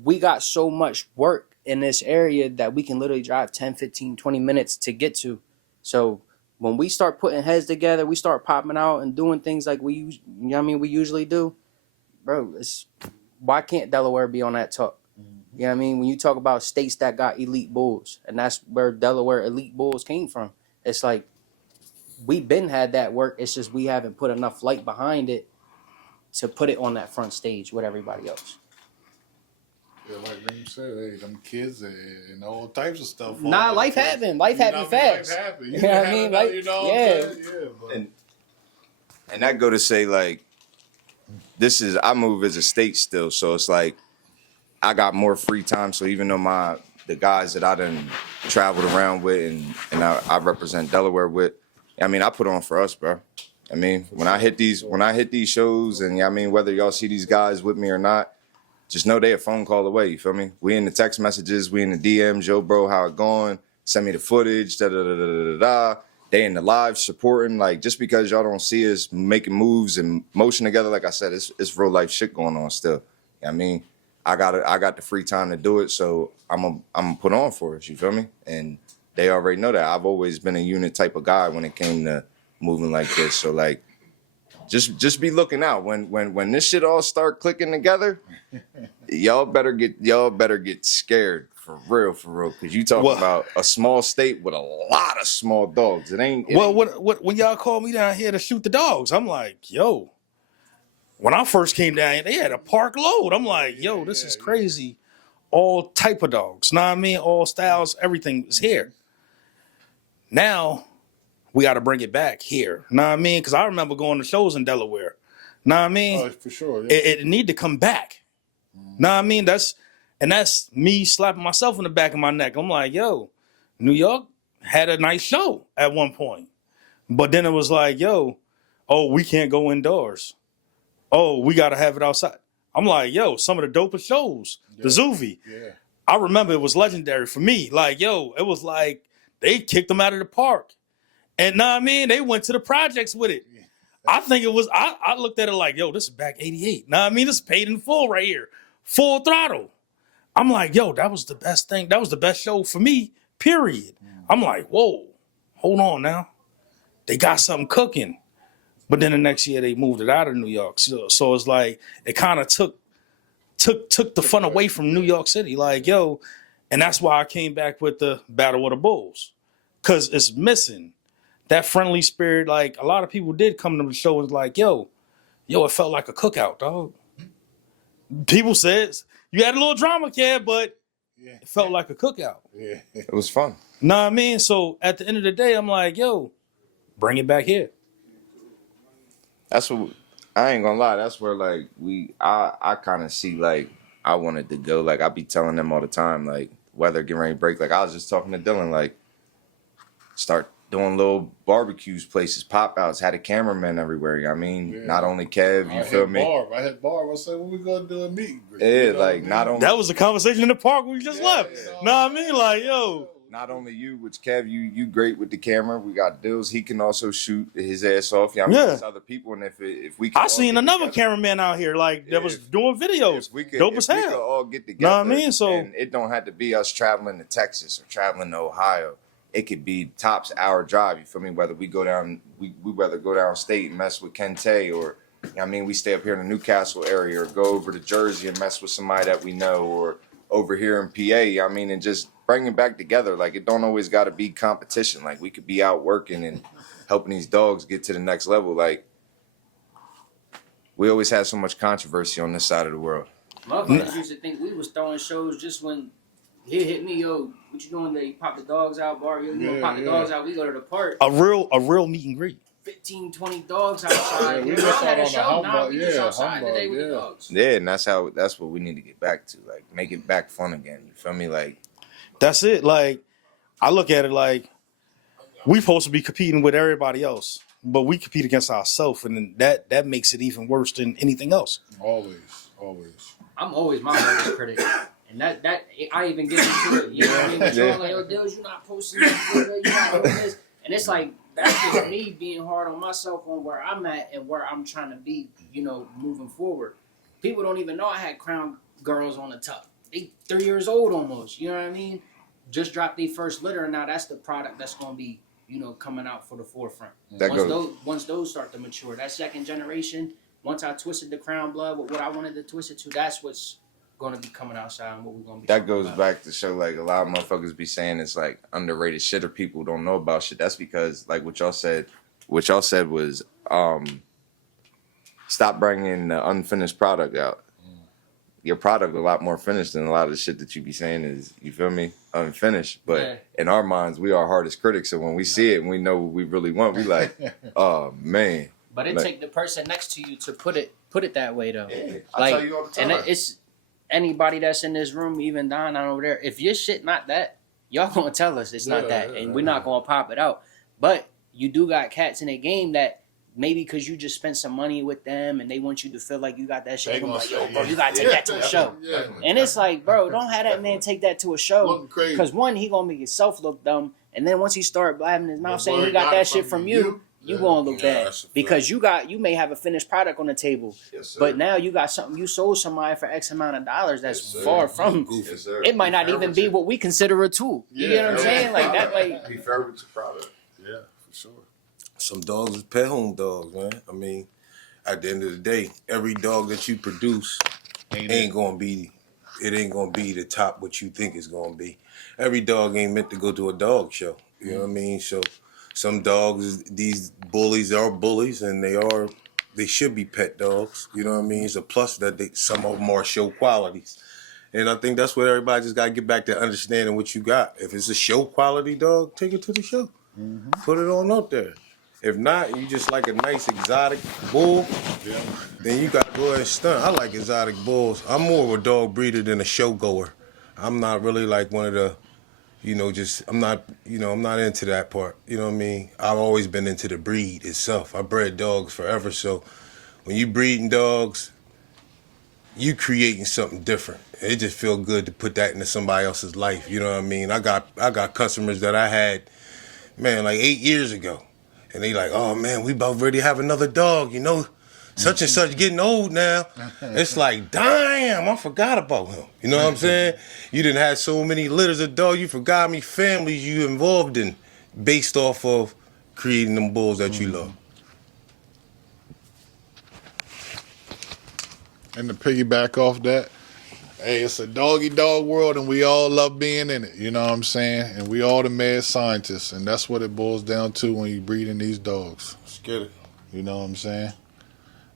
we got so much work in this area that we can literally drive 10, 15, 20 minutes to get to. So when we start putting heads together, we start popping out and doing things like we usually do, bro. Why can't Delaware be on that talk? You know what I mean? When you talk about states that got elite bulls, and that's where Delaware elite bulls came from. It's like we've been had that work. It's just we haven't put enough light behind it to put it on that front stage with everybody else. Yeah, like Reem said, hey, them kids and all types of stuff. Nah, life happened. Life happened fast. Life happened. You know what I mean? Like, you know yeah. what I'm saying? Yeah, but. And that go to say, like, I move as a state still, so it's like I got more free time. So even though the guys that I done traveled around with and I represent Delaware with, I mean, I put on for us, bro. I mean, when I hit these shows, and I mean, whether y'all see these guys with me or not, just know they a phone call away. You feel me? We in the text messages, we in the DMs. Yo, bro, how it going? Send me the footage. Da da da da da da. They in the live supporting. Like, just because y'all don't see us making moves and motion together, like I said, it's real life shit going on still. I mean, I got the free time to do it, so I'm put on for us. You feel me? And they already know that. I've always been a unit type of guy when it came to moving like this. So like, just be looking out when this shit all start clicking together. Y'all better get scared for real, because you talking about a small state with a lot of small dogs. What when y'all called me down here to shoot the dogs, I'm like, yo. When I first came down here, they had a park load. I'm like, yo, this is crazy. All type of dogs. Know what I mean? All styles, everything is here. Now we got to bring it back here. Know what I mean? Because I remember going to shows in Delaware. Know what I mean? Oh, for sure. Yeah. It need to come back. Know what I mean? That's me slapping myself in the back of my neck. I'm like, yo, New York had a nice show at one point. But then it was like, yo, oh, we can't go indoors. Oh, we got to have it outside. I'm like, yo, some of the dopest shows, the Zuvi. Yeah. I remember it was legendary for me. Like, yo, it was like they kicked them out of the park. And know what I mean? They went to the projects with it. Yeah. I think it was, I looked at it like, yo, this is back 88. Know what I mean? This is paid in full right here. Full throttle. I'm like, yo, that was the best thing. That was the best show for me, period. I'm like, whoa, hold on now. They got something cooking. But then the next year they moved it out of New York. So it's like it kind of took the fun away from New York City. Like, yo, and that's why I came back with the Battle of the Bulls. Cause it's missing that friendly spirit. Like a lot of people did come to the show and was like, yo, it felt like a cookout, dog. People said you had a little drama, kid, but it felt like a cookout. Yeah. It was fun. Know what I mean? So at the end of the day, I'm like, yo, bring it back here. That's what I ain't gonna lie. That's where like I kind of see like I wanted to go. Like I be telling them all the time, like weather getting ready to break. Like I was just talking to Dylan, like start doing little barbecues, places, pop outs. Had a cameraman everywhere. You know what I mean, not only Kev. You feel me? I had Barb. I said, what we gonna do a meet? Yeah, like not only that was a conversation in the park when we just left. Know what I mean? Like yo. Not only you, which Kev, you great with the camera. We got Dills. He can also shoot his ass off. Yeah, I mean, there's other people, and if we, I seen another cameraman out here that was doing videos. Dope as hell. We could all get together. Know what I mean? So and it don't have to be us traveling to Texas or traveling to Ohio. It could be tops hour drive. You feel me? Whether we go down, we rather go down state and mess with Kente, or I mean, we stay up here in the Newcastle area, or go over to Jersey and mess with somebody that we know, or over here in PA. I mean, and just bring it back together. Like it don't always got to be competition. Like we could be out working and helping these dogs get to the next level. Like we always had so much controversy on this side of the world. Motherfuckers used to think we was throwing shows just when he hit me, yo, what you doing there? You pop the dogs out, bar. You gonna pop the dogs out. We go to the park. A real meet and greet. 15, 20 dogs outside. We just had a show. Nah, we just outside today with the dogs. Yeah, and that's what we need to get back to. Like make it back fun again. You feel me? Like that's it. Like I look at it like we supposed to be competing with everybody else, but we compete against ourselves, and then that makes it even worse than anything else. Always. I'm always my worst critic. And that I even get into it. You know what I mean? But you're like, yo, Dills, you're not posting this, you're not doing this. And it's like, that's just me being hard on myself on where I'm at and where I'm trying to be, moving forward. People don't even know I had crown girls on the top. they 3 years old almost. You know what I mean? Just dropped their first litter, and now that's the product that's gonna be, coming out for the forefront. Once those start to mature, that second generation. Once I twisted the crown blood with what I wanted to twist it to, that's what's gonna be coming outside and what we're gonna be. That goes about. back to show like a lot of motherfuckers be saying it's like underrated shit or people don't know about shit. That's because like what y'all said was stop bringing the unfinished product out. Your product a lot more finished than a lot of the shit that you be saying is, you feel me, unfinished. But in our minds, we are hardest critics. So when we see it and we know what we really want, we like, oh man. But it take the person next to you to put it that way though. Yeah, I tell you all the time. And it's anybody that's in this room, even Don over there. If your shit not that, y'all gonna tell us it's not that, and we're not gonna pop it out. But you do got cats in a game that. Maybe because you just spent some money with them and they want you to feel like you got that shit. I'm like, yo, bro, you got to take that to a show. Yeah. And it's like, bro, don't have that man take that to a show. Because one, he going to make himself look dumb. And then once he start blabbing his mouth saying he got that shit from you going to look bad. Because you may have a finished product on the table. Yes, but now you got something you sold somebody for X amount of dollars that's far from. Yes, it might not even be what we consider a tool. You get what I'm saying? Like that, like. Be fair with your product. Yeah, for sure. Some dogs is pet home dogs, man. I mean, at the end of the day, every dog that you produce ain't gonna be the top what you think it's gonna be. Every dog ain't meant to go to a dog show. You know what I mean? So some dogs, these bullies are bullies, and they should be pet dogs. You know what I mean? It's a plus that some of them are show qualities. And I think that's what everybody just gotta get back to understanding what you got. If it's a show quality dog, take it to the show. Mm-hmm. Put it on out there. If not, you just like a nice exotic bull, then you got to go ahead and stunt. I like exotic bulls. I'm more of a dog breeder than a show goer. I'm not really like one of the, I'm not into that part. You know what I mean? I've always been into the breed itself. I bred dogs forever, so when you breeding dogs, you creating something different. It just feels good to put that into somebody else's life. You know what I mean? I got customers that I had, man, like 8 years ago. And they like, oh man, we about ready to have another dog, such and such getting old now. It's like, damn, I forgot about him. You know what I'm saying? You didn't have so many litters of dogs, you forgot how many families you involved in based off of creating them bulls that you love. And to piggyback off that, hey, it's a dog world, and we all love being in it. You know what I'm saying? And we all the mad scientists, and that's what it boils down to when you breeding these dogs. Let's get it. You know what I'm saying?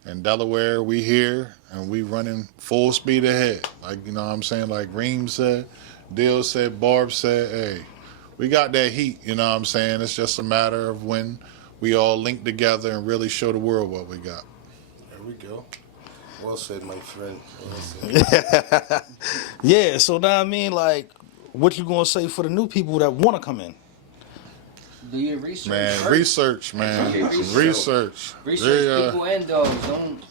In Delaware, we here, and we running full speed ahead. Like, you know what I'm saying? Like Reem said, Dill said, Barb said, hey, we got that heat. You know what I'm saying? It's just a matter of when we all link together and really show the world what we got. There we go. Well said, my friend. Well said. Yeah, so now I mean, like, what you gonna say for the new people that want to come in? Do your research. Man, first. Research. Research people and dogs.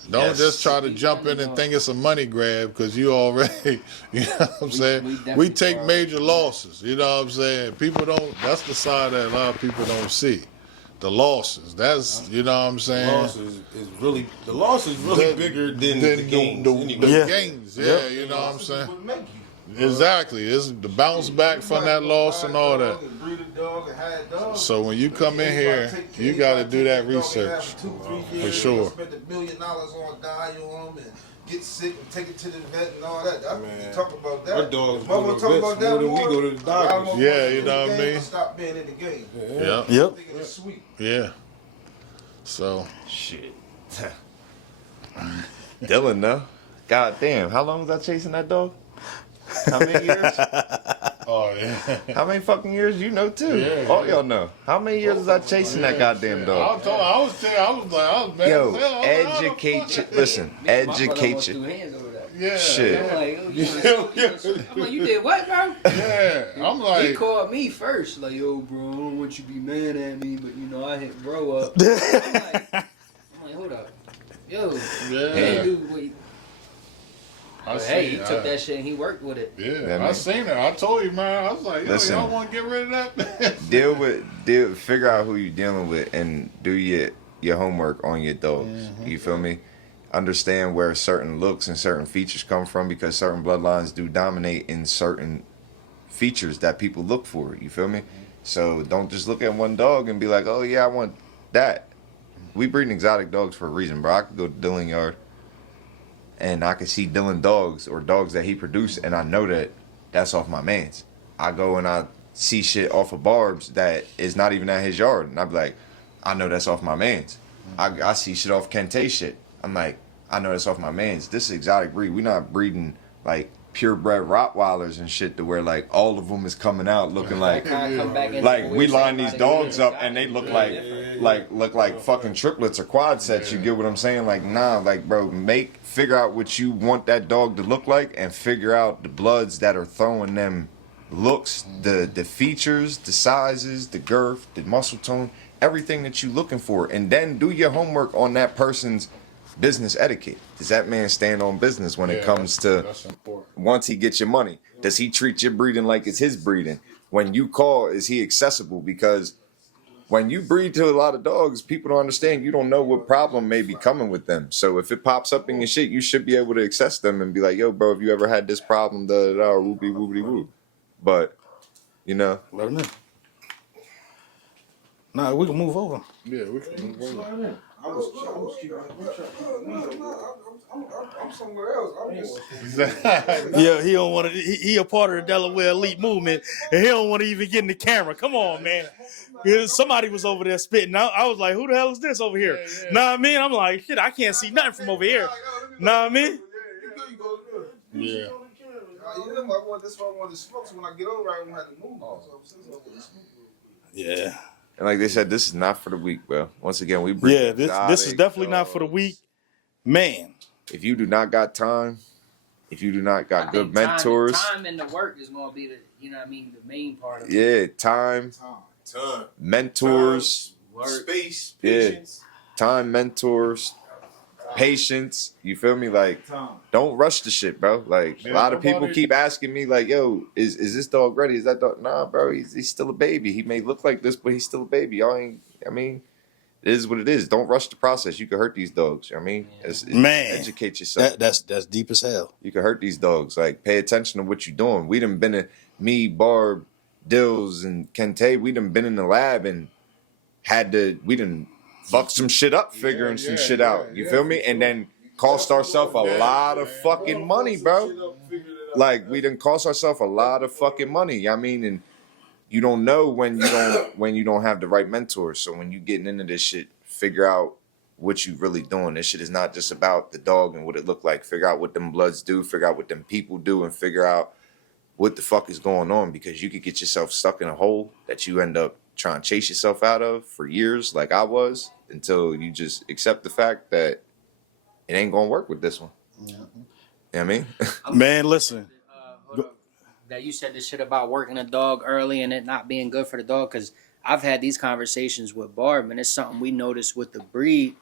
Don't just try to jump in and think it's a money grab because you already, you know what I'm saying? We take major losses, you know what I'm saying? People don't, that's the side that a lot of people don't see. The losses, that's, you know what I'm saying? The loss is really bigger than the gains. The gains, yeah, you know what I'm saying? Exactly, it's the bounce back from that loss and all that. So when you come in here, you got to do that research, for sure. Spend $1 million on a guy on him and get sick and take it to the vet and all that. I mean, talk about that. Our dogs go to the vets more than we go to the doctors. Yeah, you know what I mean? Stop being in the game. Yeah. Yep. Thinking it's sweet. Yeah. So. Shit. Dylan, though. God damn. How long was I chasing that dog? How many years? Oh, yeah. How many fucking years? You know, too. Yeah, All y'all know. How many years was I chasing that goddamn dog? I was mad Yo, as hell. educate you. Listen, educate you. Yeah. Shit. I'm like, you did what, bro? Yeah. I'm He like, called me first, like, yo, bro, I don't want you to be mad at me, but, I hit bro up. I'm like, hold up. Yo, Yeah. hey, dude, wait. I Hey, he see, took that shit and he worked with it. Yeah, I seen it. I told you, man. I was like, yo, Listen. y'all want to get rid of that? Figure out who you're dealing with and do your homework on your dogs. Mm-hmm. You feel me? understand where certain looks and certain features come from, because certain bloodlines do dominate in certain features that people look for. You feel me? So don't just look at one dog and be like, oh yeah, I want that. We breed exotic dogs for a reason, bro. I could go to Dylan Yard and I can see Dylan dogs or dogs that he produced, and I know that that's off my man's. I go and I see shit off of Barb's that is not even at his yard, and I be like, I know that's off my man's. I see shit off Kente shit. I'm like, I know that's off my man's. This is exotic breed. We're not breeding like purebred Rottweilers and shit to where like all of them is coming out looking like we line these dogs up and they look like fucking triplets or quad sets. You get what I'm saying? Like, nah, like, bro, figure out what you want that dog to look like and figure out the bloods that are throwing them looks, the features, the sizes, the girth, the muscle tone, everything that you looking for, and then do your homework on that person's business etiquette. Does that man stand on business when it comes to once he gets your money? Does he treat your breeding like it's his breeding? When you call, is he accessible? Because when you breed to a lot of dogs, people don't understand. You don't know what problem may be coming with them. So if it pops up in your shit, you should be able to access them and be like, yo, bro, have you ever had this problem, da da da, or whoopie whoopity whoop. But, you know. Let him in. Nah, we can move over. Yeah, we can move on. I'm somewhere else. I'm just. Yeah, he don't want to. He a part of the Delaware elite movement, and he don't want to even get in the camera. Come on, man. Yeah, somebody was over there spitting. I was like, who the hell is this over here? Know what I mean? I'm like, shit, I can't see nothing from over here. Know what I mean? Yeah. That's why I wanted to smoke. So when I get over, I don't have to move. Yeah. And like they said, this is not for the weak, bro. Once again, we breed Yeah, this is definitely not for the weak. Man. If you do not got time, if you do not got good mentors. Time and the work is going to be the main part of it. Yeah, time, mentors, Space, yeah, patience. time, mentors, patience. You feel me? Like, don't rush the shit, bro. Like, a lot of people keep asking me, like, yo, is this dog ready? Is that dog? Nah, bro, he's still a baby. He may look like this, but he's still a baby. Y'all ain't, it is what it is. Don't rush the process. You can hurt these dogs. You know what I mean? Man. Educate yourself. That's deep as hell. You can hurt these dogs. Like, pay attention to what you're doing. We done been me, Barb, Dills, and Kente, we done been in the lab and we done fucked some shit up figuring some shit out. You feel me? And then cost ourselves a lot of fucking money, bro. Like, we done cost ourselves a lot of fucking money. I mean, and you don't know when you don't have the right mentors. So when you getting into this shit, figure out what you really doing. This shit is not just about the dog and what it look like. Figure out what them bloods do. Figure out what them people do, and figure out what the fuck is going on, because you could get yourself stuck in a hole that you end up trying to chase yourself out of for years, like I was, until you just accept the fact that it ain't gonna work with this one. You know what I mean? Man, listen. That you said this shit about working a dog early and it not being good for the dog, because I've had these conversations with Barb, and it's something we noticed with the breed.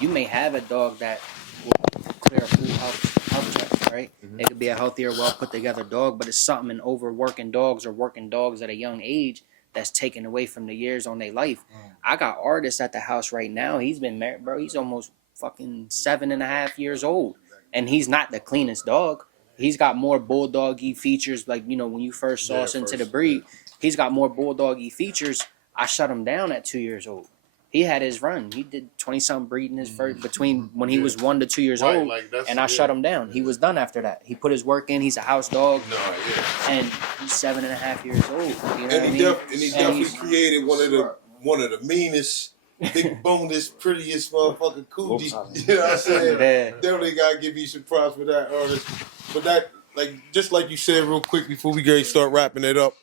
You may have a dog that will clear a full health check, right? Mm-hmm. It could be a healthier, well put together dog, but it's something in overworking dogs or working dogs at a young age that's taken away from the years on their life. I got artists at the house right now. He's been married, bro. He's almost fucking 7.5 years old, and he's not the cleanest dog. He's got more bulldoggy features, like, when you first saw us into the breed. He's got more bulldoggy features. I shut him down at 2 years old. He had his run. He did 20-something breeding his first between when he was 1 to 2 years old, and I shut him down. He was done after that. He put his work in. He's a house dog, and he's 7.5 years old. You know He definitely created one of the meanest, big boneless, prettiest motherfucking cooties. You know what I'm saying? Yeah. Definitely gotta give you some props for that artist. But that, just like you said real quick before we get start wrapping it up,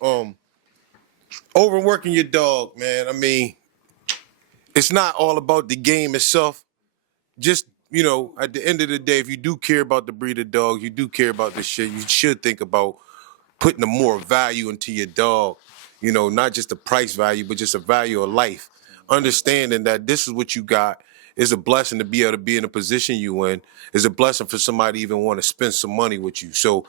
overworking your dog, man. I mean, it's not all about the game itself. Just, at the end of the day, if you do care about the breed of dog, you do care about this shit, you should think about putting a more value into your dog. Not just the price value, but just a value of life. Understanding that this is what you got. It's a blessing to be able to be in a position you in. It's a blessing for somebody to even want to spend some money with you. So,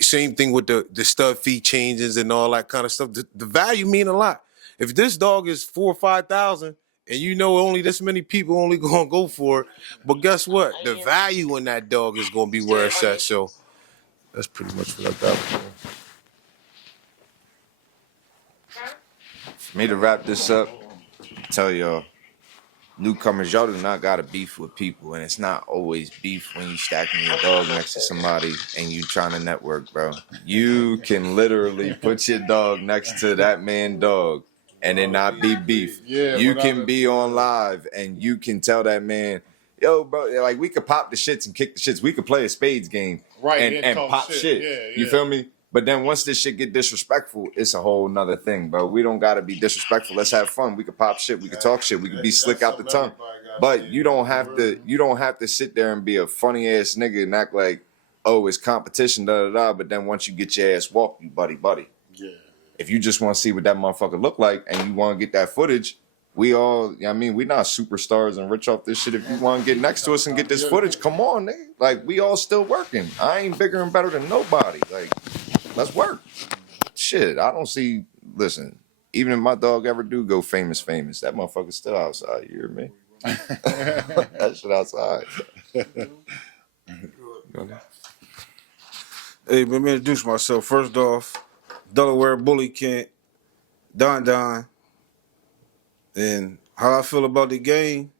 same thing with the stud feet changes and all that kind of stuff. The value mean a lot. If this dog is $4,000 or $5,000, And you know only this many people only gonna go for it. But guess what? The value in that dog is gonna be where it's at. So that's pretty much what I got. For me to wrap this up, tell y'all, newcomers, y'all do not gotta beef with people, and it's not always beef when you stacking your dog next to somebody and you trying to network, bro. You can literally put your dog next to that man dog and it not be beef. Yeah, you can be on live and you can tell that man, yo, bro, like we could pop the shits and kick the shits. We could play a spades game and pop shit. Yeah. You feel me? But then once this shit get disrespectful, it's a whole nother thing, bro. We don't gotta be disrespectful. Let's have fun. We could pop shit. We could talk shit. We could be slick out the tongue. But you don't have to sit there and be a funny ass nigga and act like, oh, it's competition, da da da. But then once you get your ass walked, you buddy. Yeah. If you just want to see what that motherfucker look like and you want to get that footage, we all, I mean, we not superstars and rich off this shit. If you want to get next to us and get this footage, come on, nigga. Like, we all still working. I ain't bigger and better than nobody. Like, let's work. Shit, I don't see, listen, even if my dog ever do go famous, that motherfucker's still outside. You hear me? That shit outside. Hey, let me introduce myself. First off, Delaware Bully Kent, Don. And how I feel about the game,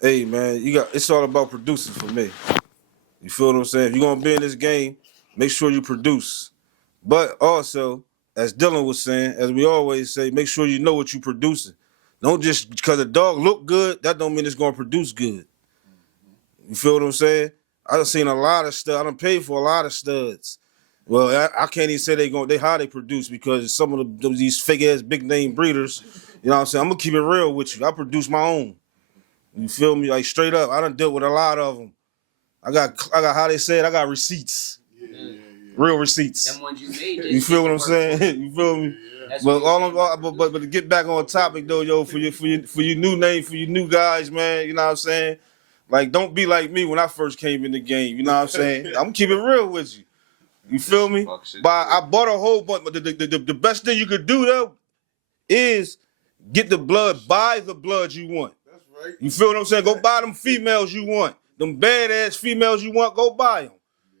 hey man, it's all about producing for me. You feel what I'm saying? If you're gonna be in this game, make sure you produce. But also, as Dylan was saying, as we always say, make sure you know what you're producing. Don't just because a dog look good, that don't mean it's gonna produce good. You feel what I'm saying? I done seen a lot of studs. I done paid for a lot of studs. Well, I can't even say they how they produce because some of these fake ass big name breeders, you know what I'm saying? I'm gonna keep it real with you. I produce my own. You feel me? Like straight up. I done dealt with a lot of them. I got how they say it. I got receipts. Real receipts. Them ones you made. You feel what I'm saying? You feel me? But to get back on topic though, yo, for your new name, for your new guys, man, you know what I'm saying? Like, don't be like me when I first came in the game. You know what I'm saying? I'm keeping it real with you. You feel me? But I bought a whole bunch. But the best thing you could do though is get the blood, buy the blood you want. That's right. You feel what I'm saying? Go buy them females you want. Them badass females you want, go buy them.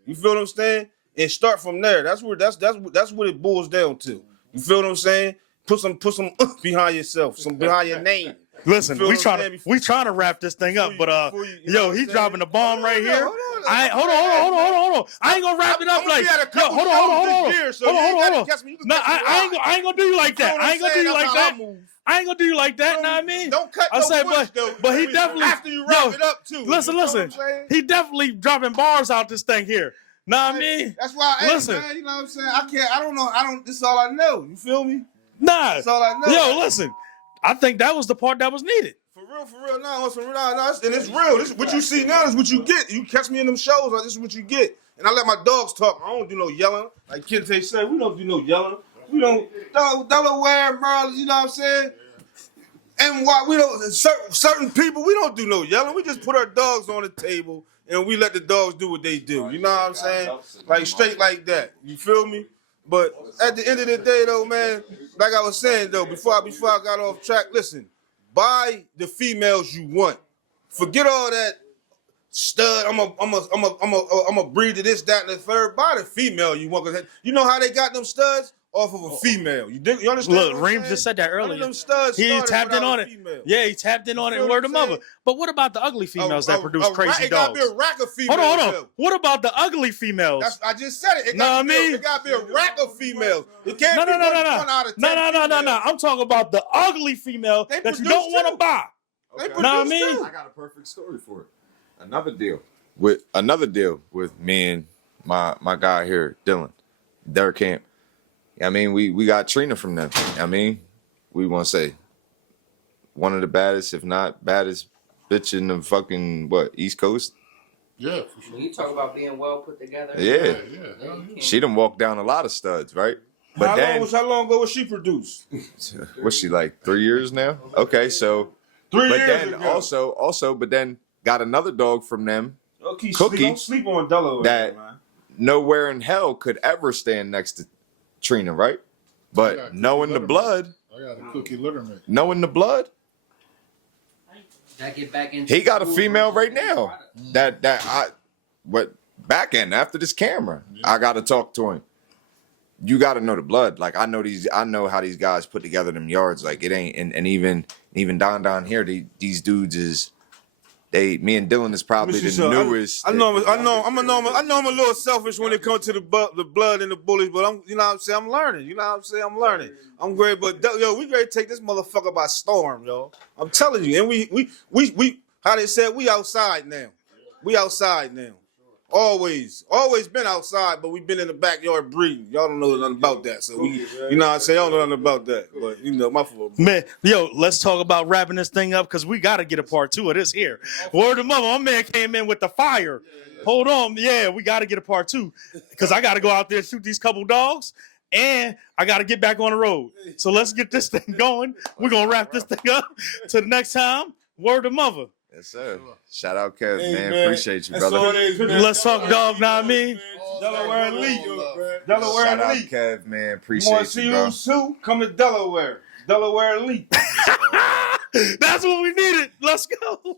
You feel what I'm saying? And start from there. That's what it boils down to. You feel what I'm saying? Put some behind yourself, some behind your name. Listen, we trying to wrap this thing up, but he's dropping the bomb right here. Hold on. I ain't gonna wrap it up like. Yo, hold on. No, I ain't gonna do you like that. I ain't gonna do you like that. I ain't gonna do you like that. Know what I mean? Don't cut no push, though. But he definitely after you wrap it up too. Listen. He definitely dropping bars out this thing here. Know what I mean? That's why. Listen, man, you know what I'm saying? I don't know. This is all I know. You feel me? Nah. That's all I know. Yo, listen. I think that was the part that was needed. For real. No, and it's real. This what you see now is what you get. You catch me in them shows, like this is what you get. And I let my dogs talk. I don't do no yelling. Like Kente said, we don't do no yelling. We don't Delaware, Maryland, you know what I'm saying? And why we don't certain people, we don't do no yelling. We just put our dogs on the table and we let the dogs do what they do. You know what I'm saying? Like straight like that. You feel me? But at the end of the day though, man, like I was saying though, before I got off track, listen, buy the females you want. Forget all that stud. I'm a breed to this, that, and the third. Buy the female you want. Cause you know how they got them studs? Off of a female. You understand? Look, Reem just said that earlier. Them studs he tapped in on it. Female. Yeah, he tapped in on it and lured them over. But what about the ugly females that produce crazy it dogs? It gotta be a rack of females. Hold on. What about the ugly females? I just said it. It gotta be a rack of females. It can't be one out of 10 No. I'm talking about the ugly female that you don't want to buy. Okay. Know what I mean? I got a perfect story for it. Another deal with me and my guy here, Dylan, Derek Camp. I mean, we got Trina from them. I mean, we want to say one of the baddest, if not baddest, bitch in the fucking East Coast. Yeah, for sure. When you talk about being well put together. Yeah. She done walked down a lot of studs, right? But how long ago was she produced? What's she like? 3 years now? Okay, so 3 years then ago. but then got another dog from them, Okay, Cookie, don't sleep on Delaware, that man. nowhere in hell could ever stand next to Trina, right? But knowing the blood, I got a Cookie littermate. knowing the blood, That get back into He got a food female versus right now. product. Back end after this camera. I gotta talk to him. You gotta know the blood. Like I know how these guys put together them yards. Like it ain't and even down here, these dudes is me and Dylan is probably the newest. I know I'm a little selfish when it comes to the blood and the bullies, but I'm, you know what I'm saying, I'm learning. You know what I'm saying, I'm learning. I'm great, but yo, we ready to take this motherfucker by storm, yo. I'm telling you, and we how they said, we outside now. We outside now. Always been outside, but we've been in the backyard breeding. Y'all don't know nothing about that, so we, you know what I'm saying, y'all don't know nothing about that, but you know, my fault. Man, yo, let's talk about wrapping this thing up because we got to get a part 2 of this here. Word of mother, my man came in with the fire. Hold on. Yeah, we got to get a part 2 because I got to go out there and shoot these couple dogs and I got to get back on the road. So let's get this thing going. We're going to wrap this thing up. Till the next time, word of mother. Yes, sir. Shout out Kev, man. Appreciate you, brother. Let's talk dog, know what I mean? Delaware Elite. Shout out Kev, man. Appreciate you, bro. Sue? Come to Delaware. Delaware Elite. That's what we needed. Let's go.